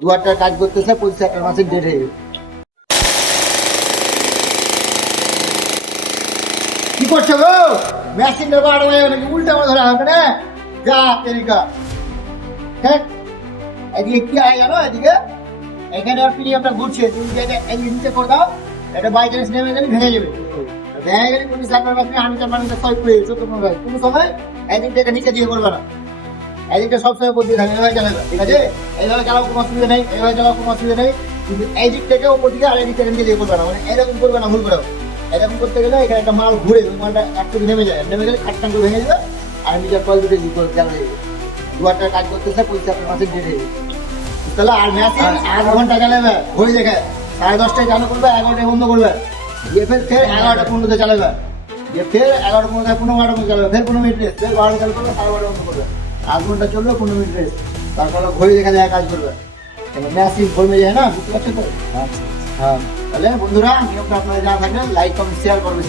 দুয়ারটা কাজ করতেছে 25 মাসের ডেট হয়ে গেছে। কি করছো গো? মেশিন ব্যবহার হয়ে গেলে উল্টা আমার ধরা হবে না। যা তেরিকা হ্যাঁ, এদিকে কি হয় জানো? এদিকে এখানে আর পিডিএফটা ঘুরছে, তুমি যেটা এই নিচে করে দাও, এটা বাই চান্স নেমে গেলে ভেঙে যাবে। ভেঙে গেলে তুমি সার্ভার মাসে আমি তার মানে সব করে চোদ্দ পনেরো কোনো সময় এদিকটা নিচে দিয়ে করবে না, এদিকটা সবসময় উপর দিয়ে থাকে, এইভাবে চালাবে। ঠিক আছে, এইভাবে চালাও, কোনো অসুবিধা নেই, এইভাবে চালাও, কোনো অসুবিধা নেই। কিন্তু এই দিক থেকে উপর দিকে আর এই দিক থেকে নিচে দিয়ে করবে না, মানে এরকম করবে না, ভুল করে। এরকম করতে গেলে এখানে একটা মাল ঘুরে, ওই মালটা একটু নেমে যায়, নেমে গেলে খাটটান করে ভেঙে যাবে। আর নিজের কল দুটো ই করে চালাবে। দুয়ারটা কাজ করতেছে 25 মাসের ডেট হয়ে গেছে। তাহলে আর মেশিন 8 ঘন্টা চালাবে, ঘড়ি দেখে 10:30টায় চালু করবে, 11টায় বন্ধ করবে, দিয়ে ফের 11টা 15তে চালাবে, দিয়ে ফের 11টা 15 12টা মধ্যে চালাবে, ফের 15 মিনিট রেস্ট, ফের 12টা চালু করবে, 12:30 বন্ধ করবে। 8 ঘন্টা চলবে, 15 মিনিট রেস্ট, তারপরে ঘড়ি দেখে দেখা কাজ করবে। মেশিন ঘুরমে যায় না, বুঝতে পারছো তো? হ্যাঁ, তাহলে বন্ধুরা নিয়মটা আপনারা জানা থাকলে লাইক কমেন্ট শেয়ার করবে।